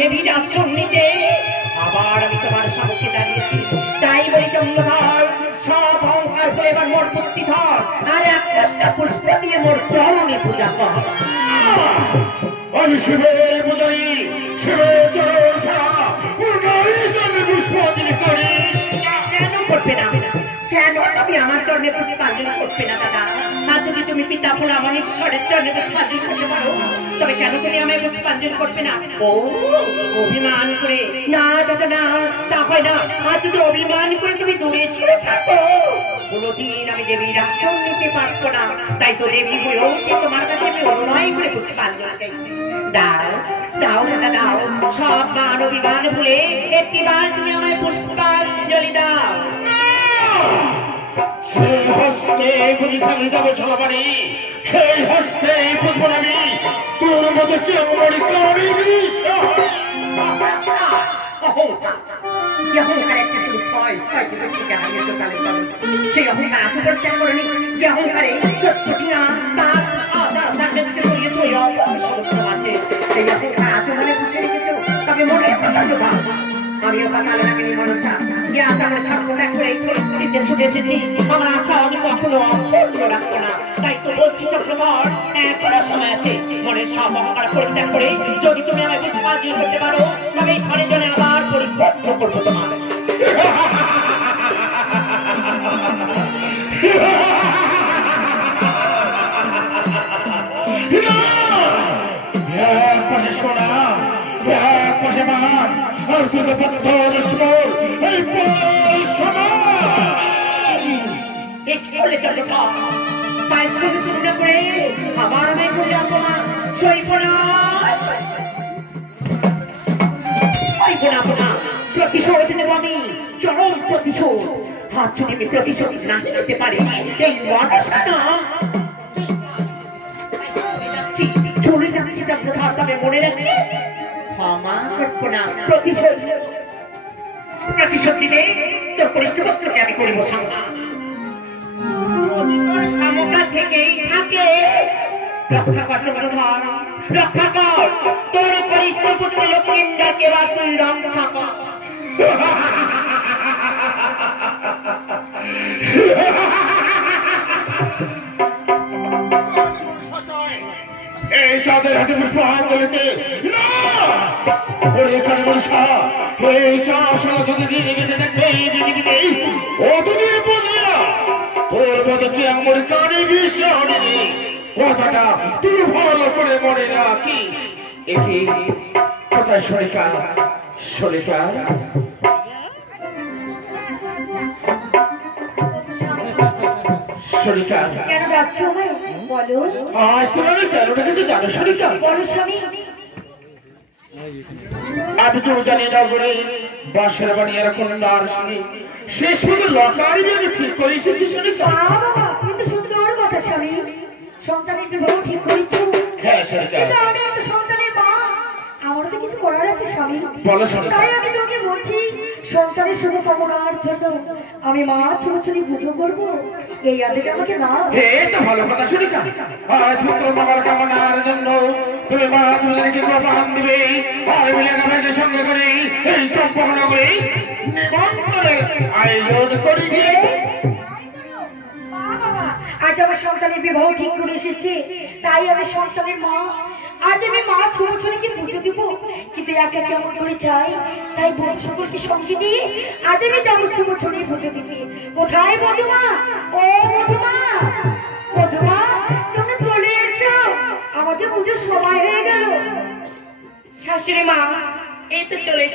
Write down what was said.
দেবীর আসন নিতে আবার আমি তোমার সামনে দাঁড়িয়েছি। তাই বলি চন্দ্রধর, সব অহংকার করে এবার মোর মুক্তি ধর আর একটা পুষ্প দিয়ে মোর চরণে পূজা কর। আমি শিবের পূজারি, শিবের চরণ ছাড়া পুষ্পাঞ্জলি করি। কেন করবে না? কেন তুমি আমার চরণে পুষ্পাঞ্জলি করবে না দাদা? আর যদি তুমি পিতা ভোলা আমার ঈশ্বরের চরণে পুষ্পাঞ্জলি করতে পারো, তবে কেন তুমি আমায় পুষ্পাঞ্জলি করবে না? ও অভিমান করে? না দাদা না, তা হয় না। আর যদি অভিমান করে তুমি দূরে সরে থাকো, কোনোদিন আমি দেবীর আসন নিতে পারবো না। তাই তো দেবী হয়েও যে তোমার কাছে আমি অনুনয় করে পুষ্পাঞ্জলি চাইছি। দাও দাও দাদা দাও, সব মান অভিমান ভুলে একটিবার তুমি আমায় পুষ্পাঞ্জলি দাও। সেই হস্তে বুঝি খালি যাবে চলবানি, সেই হস্তে বুঝবো আমি তোর মতো চেমড়ি কারি যে অহংকার একটা তুমি ছয়টি ব্যক্তিকে হারিয়েছ কালের কারণ, সেই অহংকার আছো পরিত্যাগ করে নি। যে অহংকারে চট্টটিয়া তার আচার ব্যক্তিকে করিয়েছ সমস্ত আছে, সেই অহংকার আছো মনে বসে রেখেছ। তবে মনে কথা জোবা, আমিও পাতাল রাখিনি মনসা, যে আশা আমার স্বার্থ ত্যাগ করে এই পরিস্থিতিতে ছুটে এসেছি। আমার আশা আমি কখনো অপূর্ণ রাখবো না। তাই তো বলছি চক্রধর, এখনো সময় আছে। মনের সব অহংকার পরিত্যাগ করে যদি তুমি আমায় পুষ্পাঞ্জলি করতে পারো, তবে এই ঘরের জন্য আবার পরিপক্ষ করবো তোমার। সোনা এক পাশে মান আর তুই পত্থর এই কি করলে চন্দ্রধর? পায়ের সঙ্গে তুলনা করে আবার আমায় করলে অপমান। সইব না, সইব না আপনা। প্রতিশোধ নেব আমি, চরম প্রতিশোধ। আর যদি আমি প্রতিশোধ না নিতে পারি, এই মনসা না চলে যাচ্ছি চন্দ্রধর। তবে মনে রাখি, ক্ষমা করবো না, প্রতিশোধ দিবে তোর পরিষ্ঠপত্রকে আমি করিব সংগ্রাম। ক্ষমতা থেকেই থাকে, রক্ষা কর চন্দ্রধর, রক্ষা কর। তোর পরিষ্ঠপুত্র লক্ষ্মীন্দারকে বা তুই রক্ষা কর। এই চাঁদের হাতে পুষ্পাঞ্জলিতে না এখানে মনসা, এই চাষা যতদিন বেঁচে থাকবে এই পৃথিবীতে অতদিন বুঝবে না তোর মতো চেমড়ি কানে বিশ্বাসী কথাটা তুই ভালো করে মনে রাখিস। একে কোথায় সরিকা? সরিকা সরিকা কেন ডাকছো আমায়? বলো। আজ তুমি আমি কেন রেখেছি জানো সরিকা? বলো স্বামী। আমি তো জানি না করে বাসের বাড়ি এরকম নার শুনি শেষ মতো লকারি আমি ঠিক করে এসেছি সরিকা। বাবা তুমি তো সুন্দর কথা স্বামী, সন্তানের বিবাহ ঠিক করেছো। হ্যাঁ সরিকা, কিন্তু আমি একটা সন্তানের মা, আমার তো কিছু করার আছে স্বামী। বলো সরিকা। তাই আমি তোকে বলছি, সন্তানের শুভ কামনার জন্য আমি মাছ বছরই পুজো করবো, এই আদেশ আমাকে দাও। এই তো ভালো কথা সরিকা। আজ পুত্র মঙ্গল কামনার জন্য তুমি মাছ বছরকে প্রমাণ দিবে আর মিলে গাবের সঙ্গে করে এই চম্পকনগরে নিমন্ত্রণের আয়োজন করি। আজ আমার সন্তানের বিবাহ ঠিক করে এসেছে, তাই আমি সন্তানের মা। আজ আমি মা ছোটকে পুজো দিব, কিন্তু একা কেমন করে চাই। তাই বন্ধু সকলকে সঙ্গে নিয়ে আজ আমি যাবো ছোটে পুজো দিতে। কোথায় মধুমা? ও মধুমা, মধুমা তোমরা চলে এসো, আমাদের পুজোর সময় হয়ে গেল। শাশুড়ি মা, এই তো চলে এসে